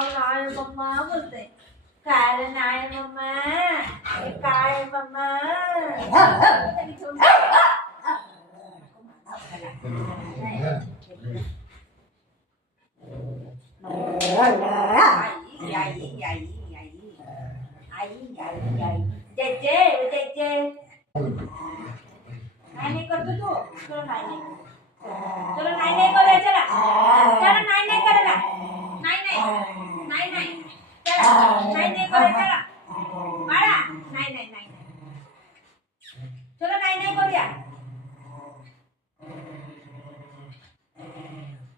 नाही मम्मा बोलते. काय नाही मम्मा, काय मम्मा. नाही करतो तू. तुला नाही करूया. चला चला, नाही करायला. नाही चला, नाही करूया. चला बाळा, नाही चला, नाही करूया.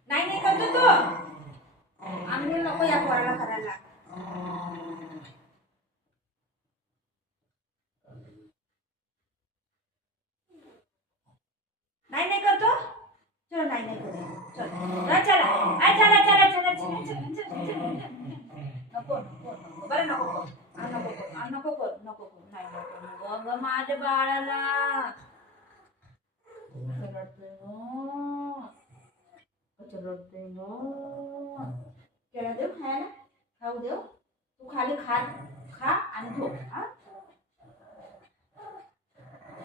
नाही करतो तू. आम्ही नको या पोराला करायला. नाही करतो. चलो नाही करूया. चला चला. नको बरं, नको नाही माझ्या बाळाला रडतोय केळं देऊ खायला, खाऊ देऊ. तू खाली खा आणि झोप.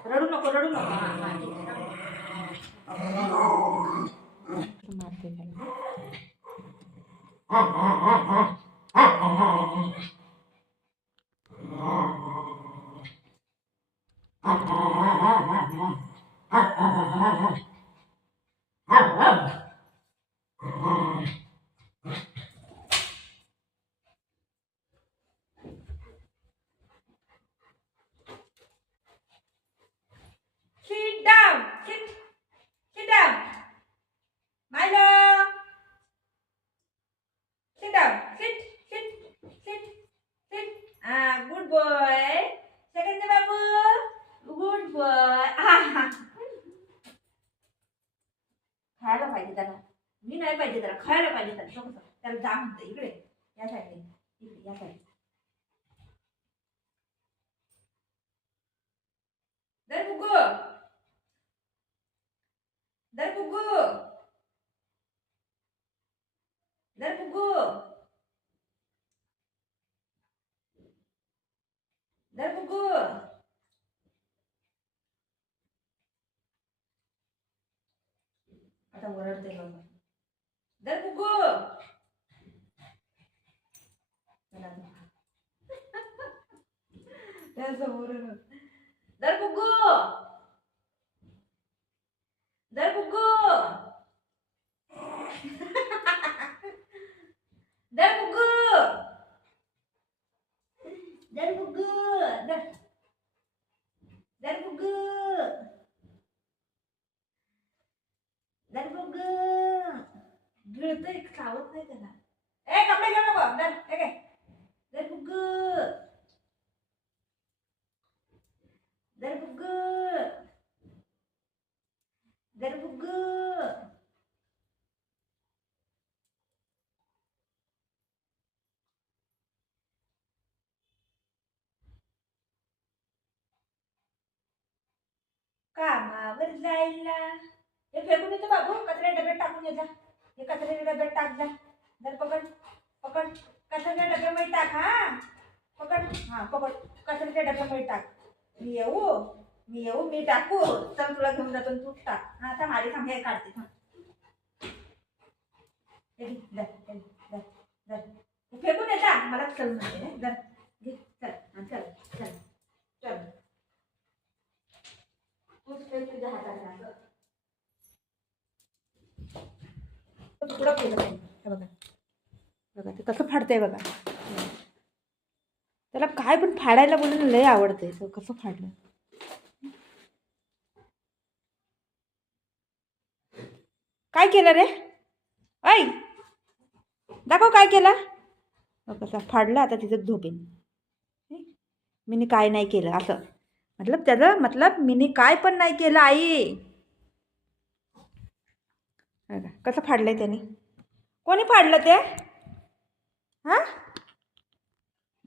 रडू नको. Sit down. Sit down. Milo. Sit down. Sit. Good boy. Second babu. Good boy. खायला पाहिजे त्याला. मी नाही पाहिजे त्याला, खायला पाहिजे त्याला. त्याला जा म्हणते. इकडे या साईडने, या साईड. दर बुगू. आता ओरडते बघ. दर बुगू. त्याचं ओरड. दर बुगू. गिळतोय, चावत नाही त्याला. कपडे घेऊ नको. दर बुगू. कामावर जायला. हे फेकून येतो बाबू. कचऱ्या डब्यात टाकून ये जा. हे कचऱ्याच्या डब्यात टाक जा. जर पकड कचऱ्याच्या डब्यामध्ये टाक. पकड कचऱ्याच्या डब्यामध्ये टाक. मी येऊ मी टाकू. चल तुला घेऊन जातो, तू टाक. आता माझी थांब, हे काढते. फेकून ये जा. मला चल म्हणते. चल तूच फेक तुझ्या हाताने. तुकडं केलं बघा ते कसं फाडतंय बघा. त्याला काय पण फाडायला बोलून लय आवडतंय. तो कसं फाडलं. काय केलं रे? ऐ दाखव काय केलं. कसा फाडला. आता तिथं झोपेन. मीने काय नाही केलं असं मतलब मीने काय पण नाही केलं. आई कसं फाडलंय त्याने. कोणी फाडलं ते?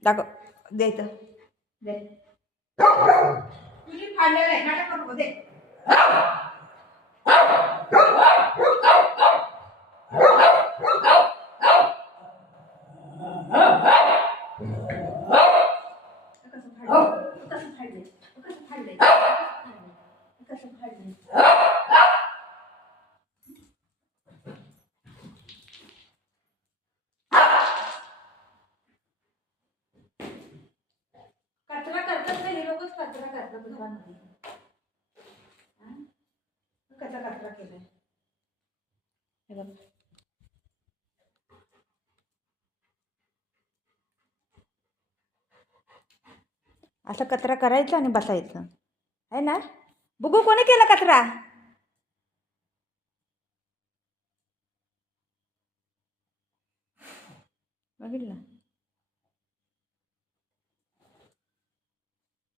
दाखव. द्यायचं दे. तुझी फाडलेलं आहे. नाटक करू दे. कसं फाडलंय कसं फाडलंय कसं फाडलंय. कचरा करतात ना, हे लोकच कचरा करतात घरामध्ये. कसा कचरा केलाय हे बघ. असा कचरा करायचा आणि बसायचं आहे ना. बघू कोणी केला कचरा. बघितलं.